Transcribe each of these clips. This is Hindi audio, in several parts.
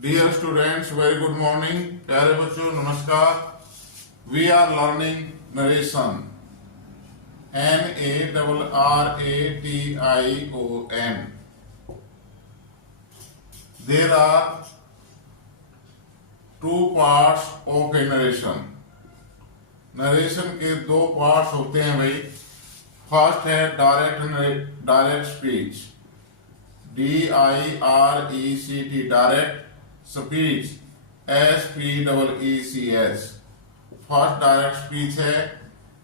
Dear students, very good morning. प्यारे बच्चों नमस्कार. We are learning narration. Narration. There are two parts of a narration. Narration के दो parts होते हैं भाई. First है direct speech. DIRECT direct speech SPEECH. First direct speech है.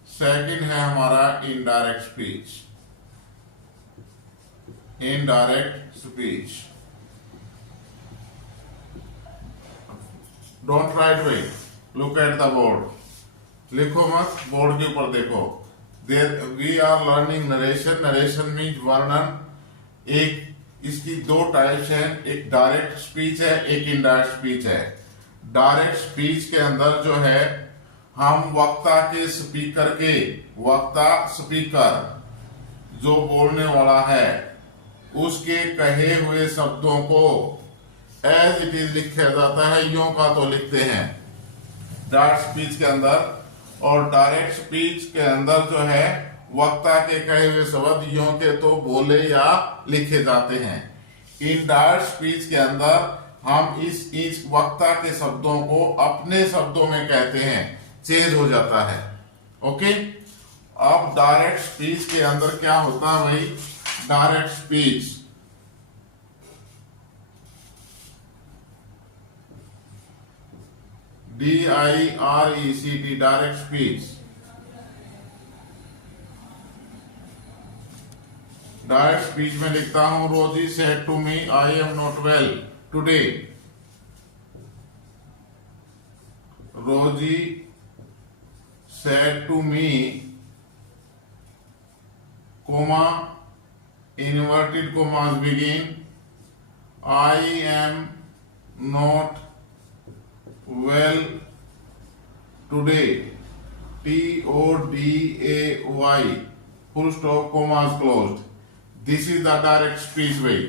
सेकंड है हमारा indirect speech. Indirect speech. Don't write way. Look at the board. लिखो मत, बोर्ड के ऊपर देखो. There we are learning narration. Narration means वर्णन. एक इसकी दो टाइप्स हैं. एक डायरेक्ट स्पीच है, एक इनडायरेक्ट स्पीच है. डायरेक्ट स्पीच के अंदर जो है हम वक्ता स्पीकर जो बोलने वाला है उसके कहे हुए शब्दों को एज इट इज लिखा जाता है. यों का तो लिखते हैं डायरेक्ट स्पीच के अंदर. और डायरेक्ट स्पीच के अंदर जो है वक्ता के कहे हुए शब्द यों के तो बोले या लिखे जाते हैं. इनडायरेक्ट स्पीच के अंदर हम इस वक्ता के शब्दों को अपने शब्दों में कहते हैं. चेंज हो जाता है. ओके. अब डायरेक्ट स्पीच के अंदर क्या होता है भाई? Direct speech DIRECT direct speech. Direct speech में लिखता हूं Rosie said to me I am not well today. Rosie said to me, comma, inverted commas begin, I am not well today, TODAY, full stop, commas closed. This is the direct speech way.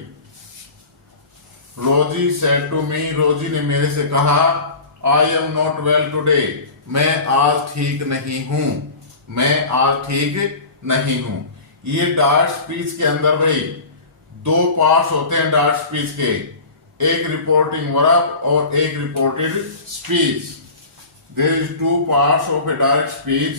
Roji said to me, रोजी ने मेरे से कहा, I am not well today, मैं आज ठीक नहीं हूं. मैं आज ठीक नहीं हूं. ये डायरेक्ट स्पीच के अंदर भाई दो पार्ट्स होते हैं डायरेक्ट स्पीच के. एक रिपोर्टिंग वर्ब और एक reported speech. There is two parts of a direct speech.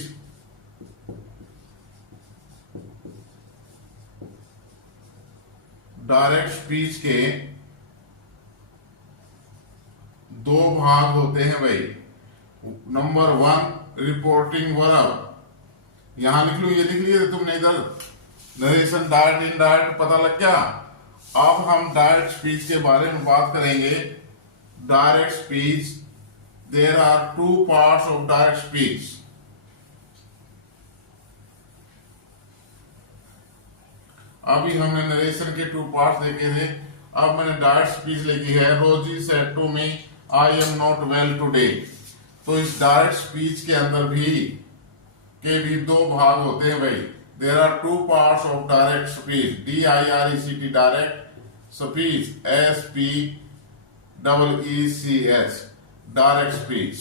Direct speech के दो भाग होते हैं भाई. Number one reporting verb. यहां लिख लो, ये लिख लिए तुमने इधर. नरेशन डायरेक्ट इनडायरेक्ट पता लग गया. अब हम डायरेक्ट स्पीच के बारे में बात करेंगे. Direct speech, there are two parts of direct speech. अभी हमने नरेशन के टू पार्ट्स देखे थे. अब मैंने डायरेक्ट स्पीच लिखी है Rosie said to me I am not well today. तो इस डायरेक्ट स्पीच के अंदर भी दो भाग होते हैं भाई. There are two parts of direct speech. DIRECT direct speech SPEECH direct speech.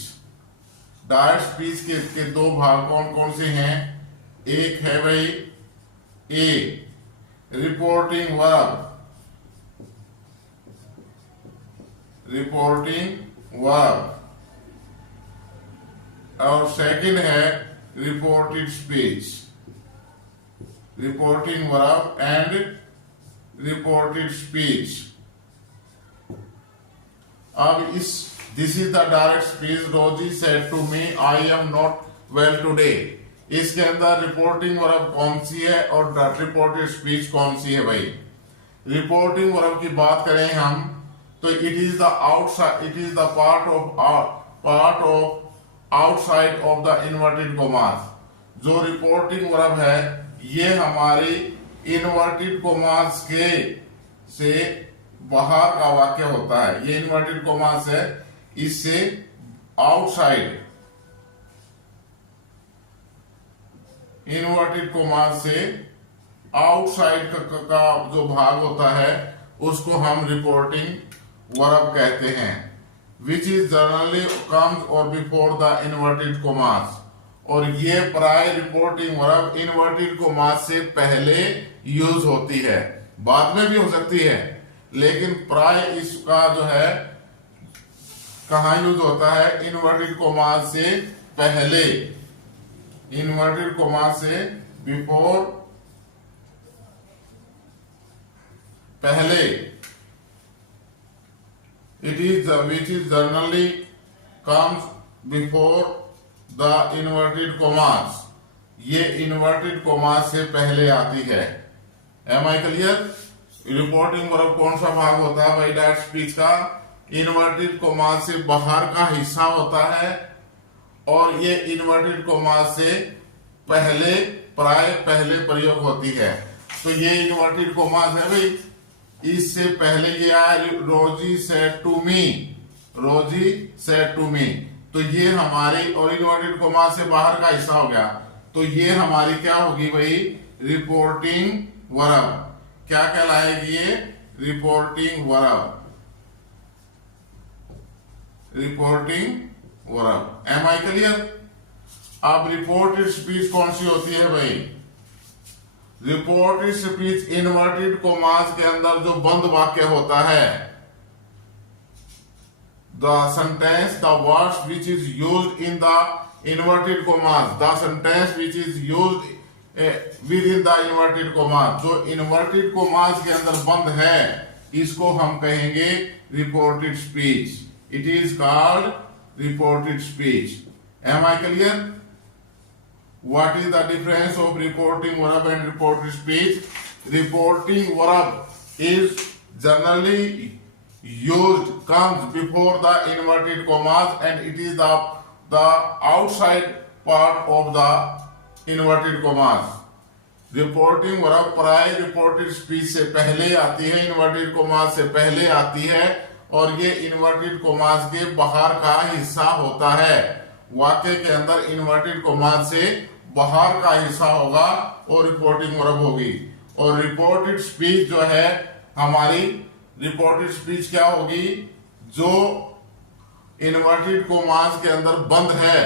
Direct speech के दो भाग कौन कौन से हैं? एक है भाई ए रिपोर्टिंग वर्ब. और सेकंड है reported speech. Reporting verb and reported speech. अब this is the direct speech. Rosie said to me I am not well today. इसके अंदर रिपोर्टिंग वर्ब कौन सी है और रिपोर्टेड स्पीच कौन सी है भाई? रिपोर्टिंग वर्ब की बात करें हम तो it is the part of outside of the inverted commas. जो रिपोर्टिंग वर्ब है ये हमारी इन्वर्टेड कोमास के से बाहर का वाक्य होता है. ये इन्वर्टेड कोमास है, इससे आउटसाइड इन्वर्टेड कोमास से आउटसाइड का जो भाग होता है उसको हम रिपोर्टिंग वर्ब कहते हैं, विच इज जनरली कम्स और बिफोर द इन्वर्टेड कोमास। और ये प्राय रिपोर्टिंग वर्ब इन्वर्टेड कोमास से पहले यूज होती है, बाद में भी हो सकती है, लेकिन प्राय इसका जो है कहाँ यूज होता है, इन्वर्टेड कोमास से पहले, इन्वर्टेड कोमास से बिफोर, पहले। It is which is generally comes before the inverted commas, ये इन्वर्टेड कोमास से पहले आती है। Am I clear? Reporting verb कौन सा भाग होता है भाई दैट स्पीच का? इन्वर्टेड कोमास से बाहर का हिस्सा होता है, और ये इन्वर्टेड कोमास से पहले, प्राय पहले प्रयोग होती है। तो ये इन्वर्टेड कोमास है भाई, इससे पहले ये आया रोजी सेड टू मी, रोजी सेड टू मी, तो ये हमारी, और इन्वर्टेड कोमास से बाहर का हिस्सा हो गया, तो ये हमारी क्या होगी भाई, रिपोर्टिंग वर्ब। क्या कहलाएगी ये? Reporting verb, reporting verb. Am I clear? अब रिपोर्टेड स्पीच कौन सी होती है भाई? रिपोर्टेड स्पीच इन्वर्टेड कोमास के अंदर जो बंद वाक्य होता है, the sentence, the words which is used in the inverted commas, the sentence which is used within the inverted commas, जो इन्वर्टेड कोमास के अंदर बंद है, इसको हम कहेंगे reported speech. It is called reported speech. Am I clear? What is the difference of reporting verb and reported speech? Reporting verb is generally used, comes before the inverted commas, and it is the outside part of the inverted commas. Reporting verb प्राय reported speech से पहले आती है, inverted commas से पहले आती है, और ये inverted commas के बाहर का हिस्सा होता है। वाक्य के अंदर inverted commas से बाहर का हिस्सा होगा और रिपोर्टिंग वर्ब होगी। और रिपोर्टेड स्पीच जो है हमारी, रिपोर्टेड स्पीच क्या होगी? जो इन्वर्टेड कोमास के अंदर बंद है,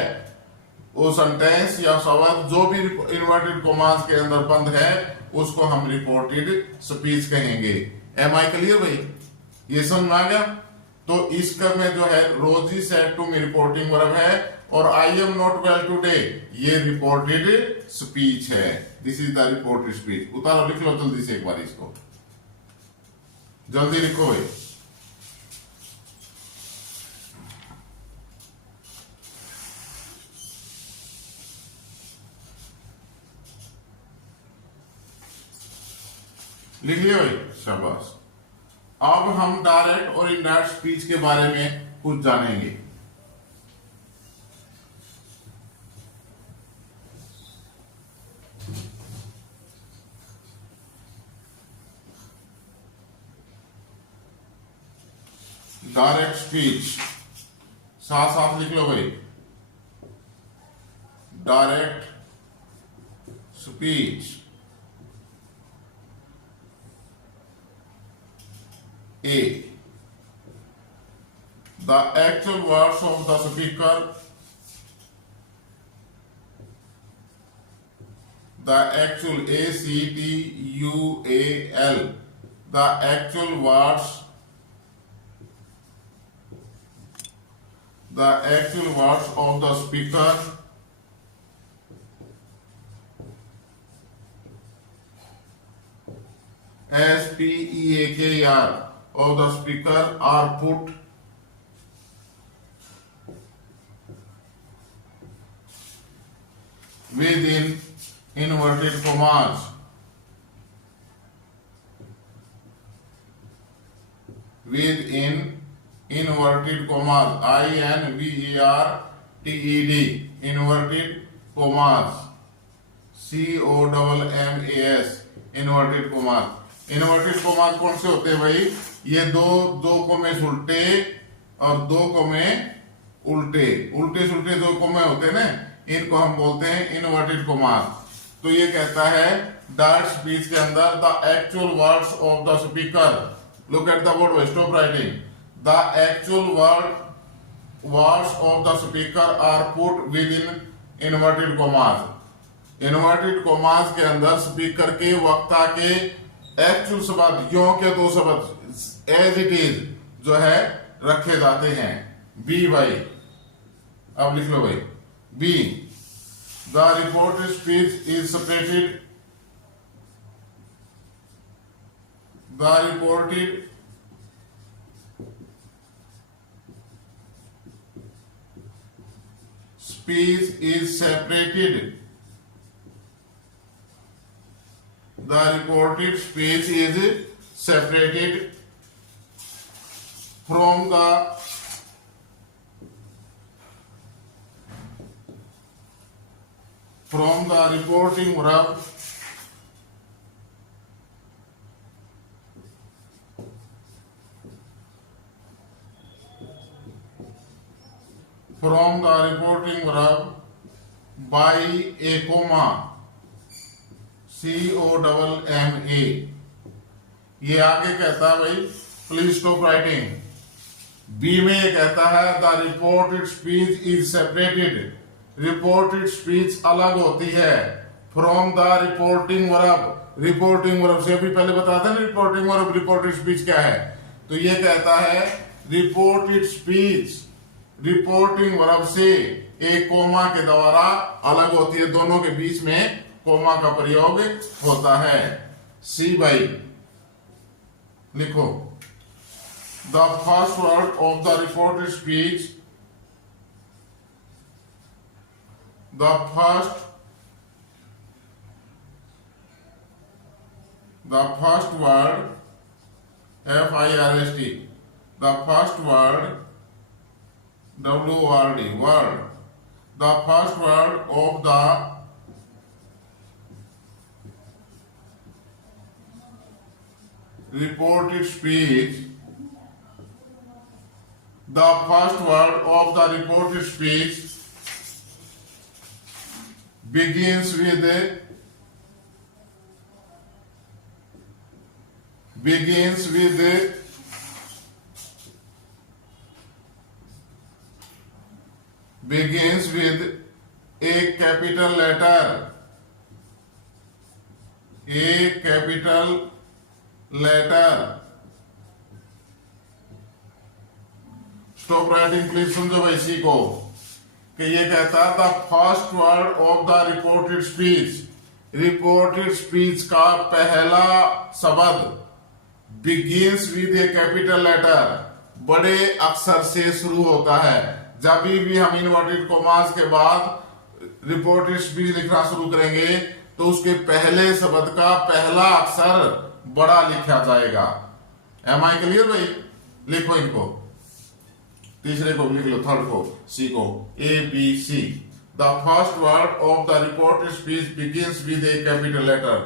वो सेंटेंस या शब्द जो भी इन्वर्टेड कोमास के अंदर बंद है, उसको हम रिपोर्टेड स्पीच कहेंगे। एम आई क्लियर भाई? ये समझ आ गया? तो इसका में जो है Rosie said to me reporting verb है, और I am not well today ये रिपोर्टेड स्पीच है। This is the reported speech. उतारो, लिख लो जल्दी से एक बार इसको, जल्दी लिखो भाई। लिख लिया भाई, शाबाश। अब हम डायरेक्ट और इनडायरेक्ट स्पीच के बारे में कुछ जानेंगे। डायरेक्ट स्पीच साथ साथ लिख लो भाई। Direct speech A, the actual words of the speaker, the actual ACTUAL, the actual words, the actual words of the speaker, SPEAKER of the speaker are put within inverted commas. Within inverted commas. INVERTED. Inverted commas. COMMAS. Inverted commas. Inverted commas कौन से होते हैं भाई? ये दो कोमे उल्टे और दो कोमे उल्टे, उल्टे सुल्टे दो कोमे होते हैं ना, इनको हम बोलते हैं इन्वर्टेड कोमास। तो ये कहता है दैट स्पीच के अंदर the actual words of the speaker, look at the word, stop writing, the actual words of the speaker are put within inverted commas. Inverted commas के अंदर स्पीकर के वक्ता के एक्चुअल शब्द यों के दो शब्द एज इट इज जो है रखे जाते हैं। बी भाई, अब लिख लो भाई B, the reported speech is separated, the reported speech is separated, the reported speech is separated from the reporting verb, from the reporting verb by a comma, COMMA। ये आगे कहता है भाई प्लीज स्टॉप राइटिंग। बी में ये कहता है the reported speech is separated, reported speech अलग होती है from the reporting verb, reporting verb से अभी पहले बताते हैं रिपोर्टिंग वर्ब रिपोर्टेड स्पीच क्या है। तो ये कहता है रिपोर्टेड स्पीच रिपोर्टिंग वर्ब से एक कोमा के द्वारा अलग होती है, दोनों के बीच में कोमा का प्रयोग होता है। सी बाई लिखो, the first word of the reported speech, the first word FIRST, the first word WORD word, the first word of the reported speech, the first word of the reported speech begins with a capital letter, stop writing please समझो भाई इसी को कि ये कहता है the first word of the reported speech, reported speech का पहला शब्द begins with a capital letter, बड़े अक्षर से शुरू होता है। जब भी हम इन्वर्टेड कॉमास के बाद रिपोर्टेड स्पीच लिखना शुरू करेंगे तो उसके पहले शब्द का पहला अक्षर बड़ा लिखा जाएगा। एम आई क्लियर भाई? लिखो इनको, तीसरे को लिख लो, थर्ड को, सी को, ABC, the first word of the reported speech begins with a capital letter.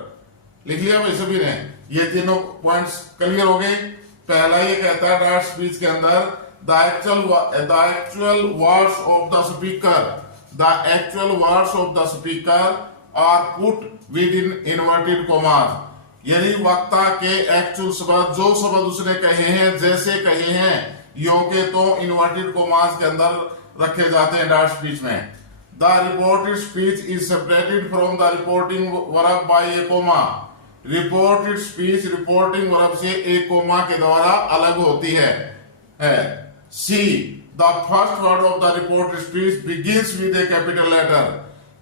लिख लिया भाई सभी ने? ये तीनों पॉइंट्स क्लियर हो गए। पहला ये कहता है डायरेक्ट स्पीच के अंदर the actual words of the speaker are put within inverted commas, यानी वक्ता के एक्चुअल शब्द, जो शब्द उसने कहे हैं, जैसे कहे हैं, यों के तो इन्वर्टेड कॉमास के अंदर रखे जाते हैं डायरेक्ट स्पीच में। The reported speech is separated from the reporting verb by a comma, reported speech reporting verb से एक कोमा के द्वारा अलग होती है। C, the first word of the reported speech begins with a capital letter,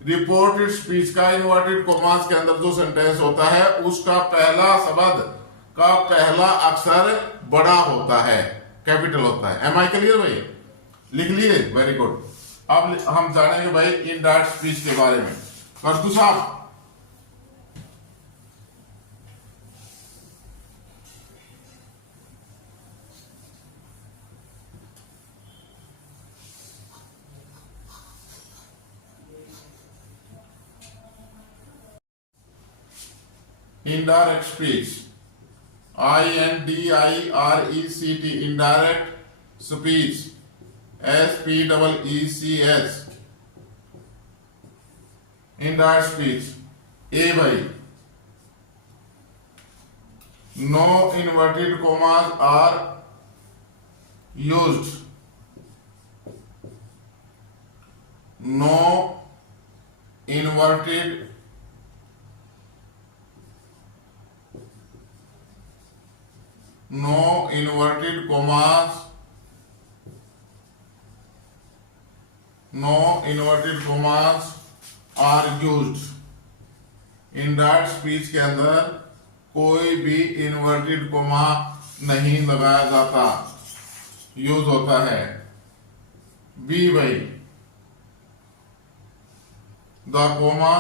reported speech का इन्वर्टेड कॉमास के अंदर जो सेंटेंस होता है उसका पहला शब्द का पहला अक्षर बड़ा होता है, कैपिटल होता है। एम आई क्लियर भाई? लिख लिए? Very good. अब हम जानेंगे भाई इनडायरेक्ट स्पीच के बारे में। करतू साहब, indirect speech, INDIRECT, indirect speech, SPEECH, indirect speech। A भाई, no inverted commas are used, no inverted commas, are used। Indirect speech के अंदर कोई भी इन्वर्टेड कोमा नहीं लगाया जाता, यूज होता है। बी भाई, the comma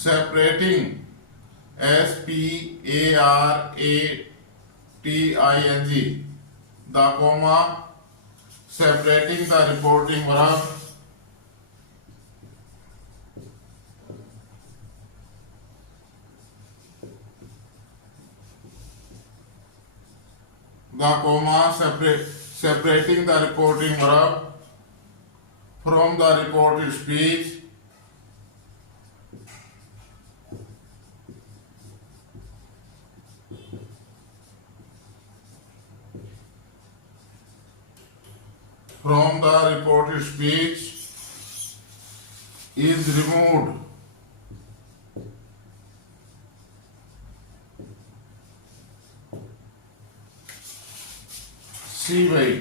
separating, SPARATING, the comma separating the reporting verb separating the reporting verb from the reported speech is removed। सी भाई,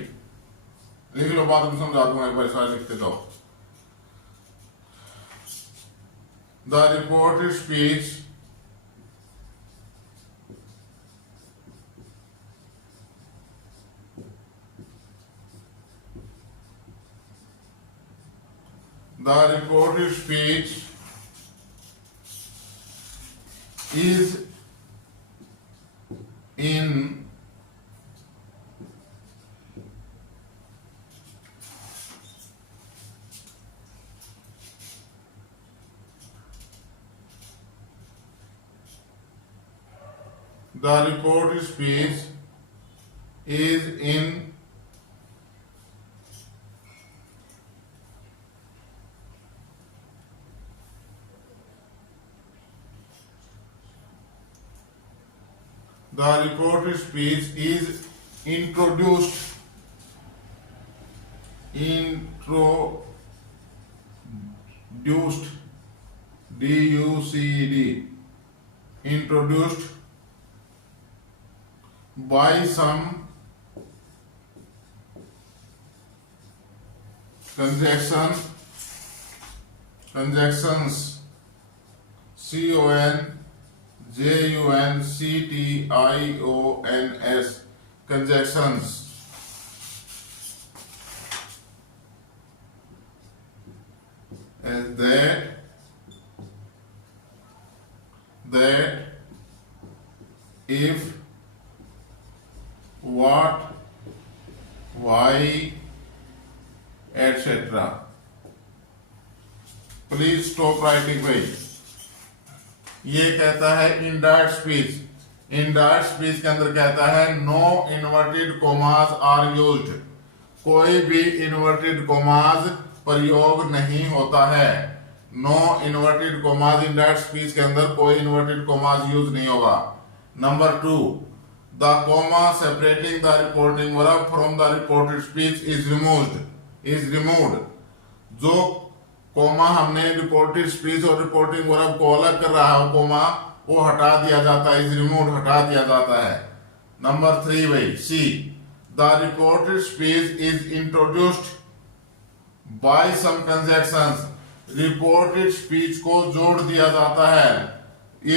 लिख लो, बात में समझाता हूं, एक बार सारे लिखते जाओ। The reported speech is in introduced introduced by some conjunctions CONJUNCTIONS conjunctions and that if, what, why, etc। Please stop writing भाई। ये कहता है इनडायरेक्ट स्पीच। इनडायरेक्ट स्पीच के अंदर कहता है no inverted commas are used, कोई भी इन्वर्टेड कोमास प्रयोग नहीं होता है। No inverted commas, indirect speech के अंदर कोई इन्वर्टेड कोमास यूज नहीं होगा। Number 2, the comma separating the reporting verb from the reported speech is removed. जो कोमा हमने रिपोर्टेड स्पीच और रिपोर्टिंग वर्ब को अलग कर रहा है, कोमा वो हटा दिया जाता है, इज रिमूव्ड हटा दिया जाता है। नंबर 3 भाई, C, the reported speech is introduced by some conjunctions, reported speech को जोड़ दिया जाता है।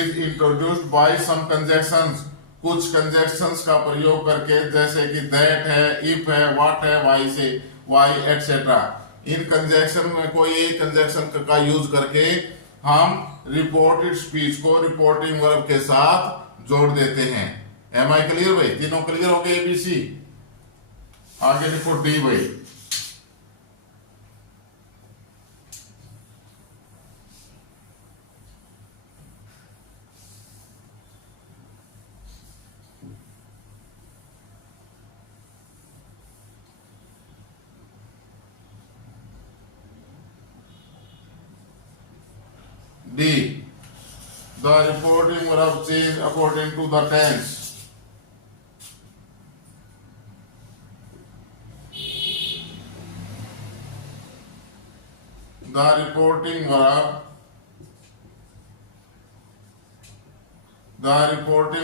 Is introduced by some conjunctions, कुछ कंजक्शंस का प्रयोग करके, जैसे कि दैट है, इफ है, व्हाट है, वाई से वाई एक्सेट्रा। इन कंजक्शन में कोई एक कंजक्शन का यूज करके हम रिपोर्टेड स्पीच को रिपोर्टिंग वर्ब के साथ जोड़ देते हैं। एम आई क्लियर भाई? तीनों क्लियर हो गए एबीसी? आगे लिखो डी भाई। D, The reporting verb change according to the tense. The reporting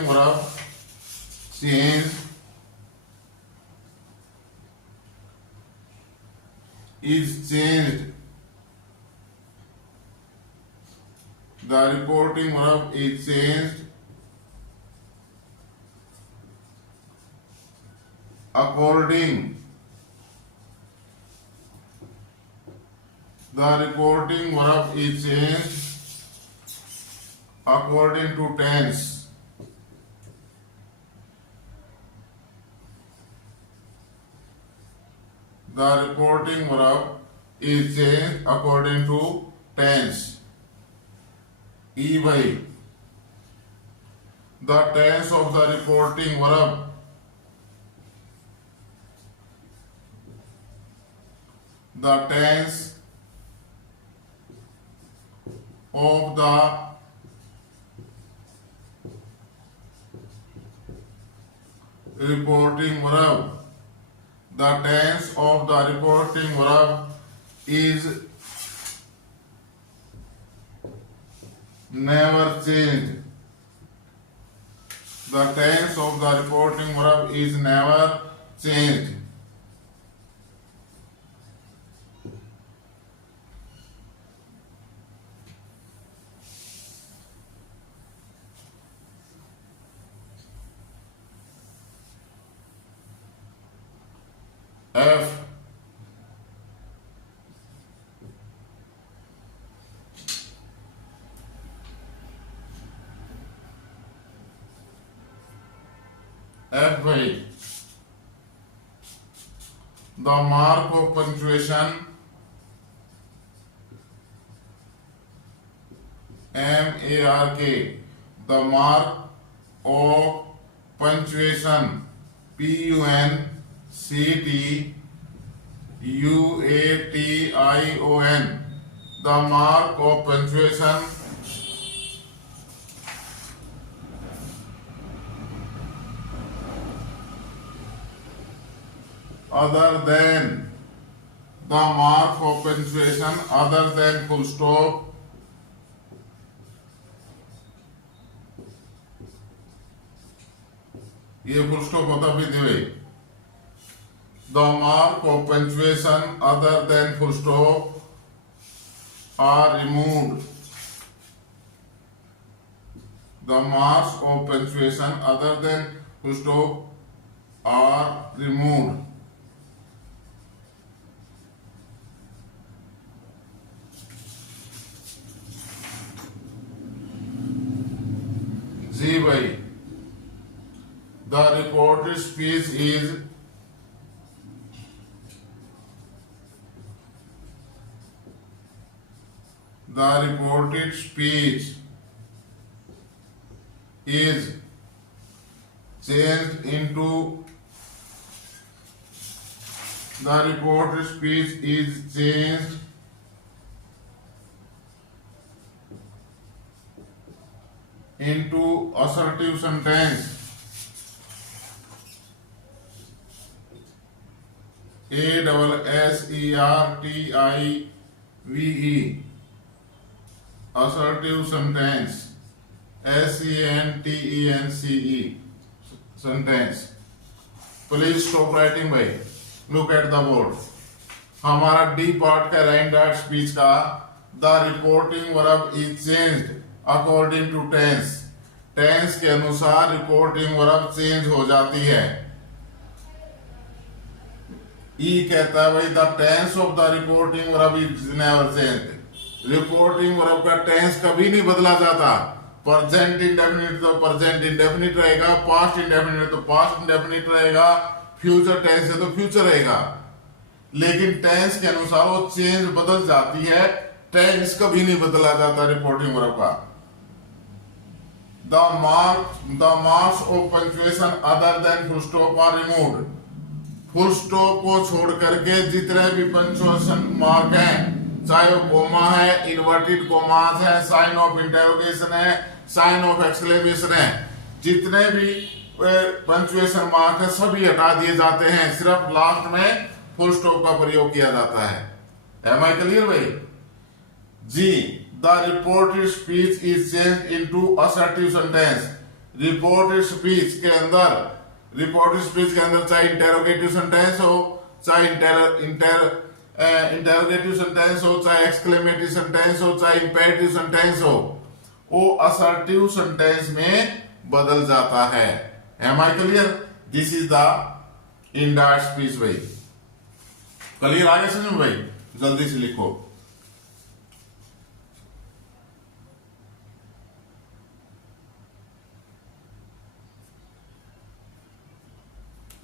verb change is changed. The reporting verb is changed according. The reporting verb is changed according to tense. The reporting verb is changed according to tense. E. The tense of the reporting verb. The tense of the reporting verb. The tense of the reporting verb is never changed. The tense of the reporting verb is never changed. F. By the mark of punctuation MARK. The mark of punctuation PUNCTUATION. The mark of punctuation other than. The mark of punctuation other than full stop ये फुल स्टॉप होता भी दिवे. The mark of punctuation other than full stop are removed. The marks of punctuation other than full stop are removed. G. The reported speech is changed into assertive sentence. ASSERTIVE. Assertive sentence. SENTENCE. Sentence. Please stop writing भाई. Look at the board. हमारा D part का राइट डार्ट स्पीच का the reporting verb is changed according to tense. Tense के अनुसार रिपोर्टिंग वर्ब चेंज हो जाती है. ई कहता है भाई the tense of the reporting verb is never changed. Reporting verb का टेंस कभी नहीं बदला जाता. प्रेजेंट इंडेफिनिट तो प्रेजेंट इंडेफिनिट रहेगा, पास्ट इंडेफिनिट तो पास्ट इंडेफिनिट रहेगा, फ्यूचर टेंस है तो फ्यूचर रहेगा. लेकिन टेंस के अनुसार वो चेंज बदल जाती है. टेंस कभी नहीं बदला जाता रिपोर्टिंग वर्ब का. The marks of punctuation other than full stop are removed. Full stop को छोड़ करके जितने भी पंक्चुएशन मार्क हैं, चाहे वो कोमा है, इन्वर्टेड कोमास है, साइन ऑफ इंटरोगेशन है, साइन ऑफ एक्सक्लेमेशन है, जितने भी पंक्चुएशन मार्क है सभी हटा दिए जाते हैं, सिर्फ लास्ट में फुल स्टॉप का प्रयोग किया जाता है। एम आई क्लियर भाई? जी, the reported speech is change into assertive sentence. Reported speech के अंदर चाहे इंटेरोगेटिव सेंटेंस हो, चाहे इंटेरोगेटिव सेंटेंस हो, चाहे एक्सक्लेमेटरी सेंटेंस हो, चाहे इंपेरेटिव सेंटेंस हो, वो असर्टिव सेंटेंस में बदल जाता है। Am I clear? This is the indirect speech भाई। क्लियर आगे समझ में भाई? जल्दी से लिखो।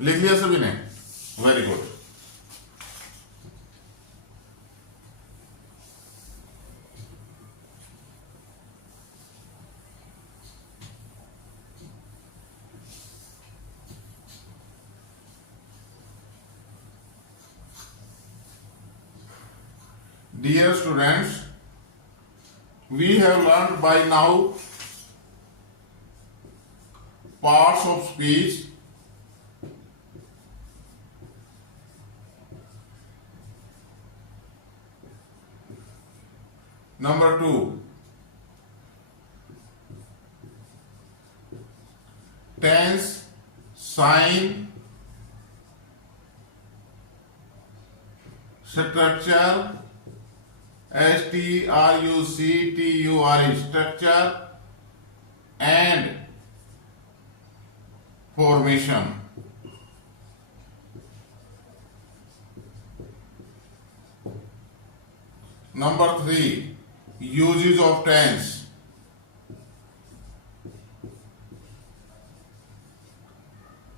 लिख लिया सभी ने? Very good. Dear students, we have learned by now parts of speech, number 2, tense, sign, structure, structure, structure and formation. Number 3, uses of tense.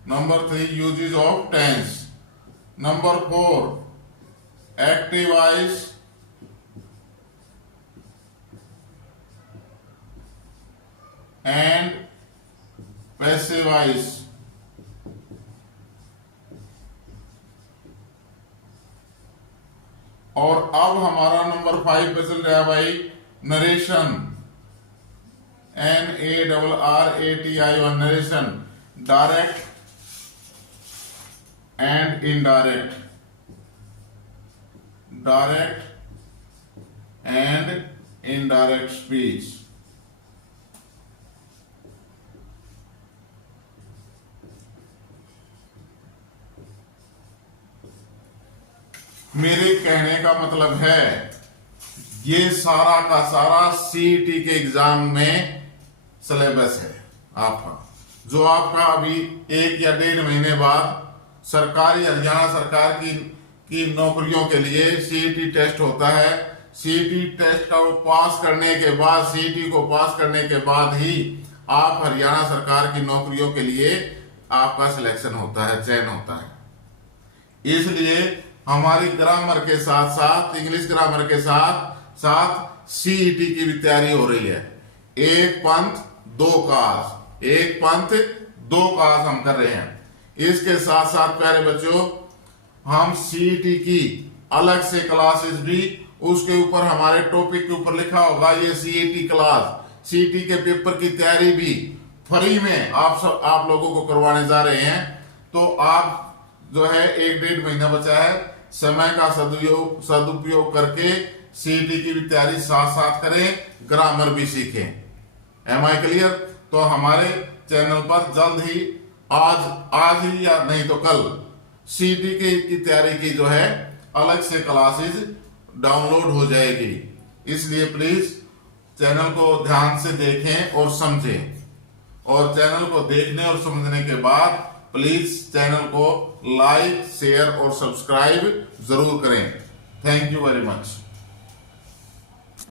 Number 3, uses of tense. Number 4, active voice, and passive voice. और अब हमारा नंबर 5 पे चल रहा है भाई narration, NARRATION, narration, direct and indirect, direct and indirect speech. मेरे कहने का मतलब है ये सारा का सारा सीईटी के एग्जाम में सिलेबस है आपका, जो आपका अभी 1 या 1.5 महीने बाद सरकारी हरियाणा सरकार की नौकरियों के लिए सीईटी टेस्ट होता है। सीईटी टेस्ट का पास करने के बाद, सीईटी को पास करने के बाद ही आप हरियाणा सरकार की नौकरियों के लिए आपका सिलेक्शन होता है, चयन होता है। इसलिए हमारी ग्रामर के साथ साथ, इंग्लिश ग्रामर के साथ साथ सीईटी की भी तैयारी हो रही है। एक पंथ दो काज, एक पंथ दो काज हम कर रहे हैं। इसके साथ साथ प्यारे बच्चों, हम सीईटी की अलग से क्लासेस भी, उसके ऊपर हमारे टॉपिक के ऊपर लिखा होगा ये सीईटी क्लास, सीईटी के पेपर की तैयारी भी फ्री में आप लोगों को करवाने जा रहे हैं। तो आप जो है 1-1.5 महीना बचा है, समय का सदुपयोग करके सीईटी की भी तैयारी साथ साथ करें, ग्रामर भी सीखें। Am I clear? तो हमारे चैनल पर जल्द ही आज ही या नहीं तो कल सीईटी की तैयारी की जो है अलग से क्लासेस डाउनलोड हो जाएगी। इसलिए प्लीज चैनल को ध्यान से देखें और समझें, और चैनल को देखने और समझने के बाद प्लीज चैनल को लाइक, शेयर और सब्सक्राइब जरूर करें। Thank you very much.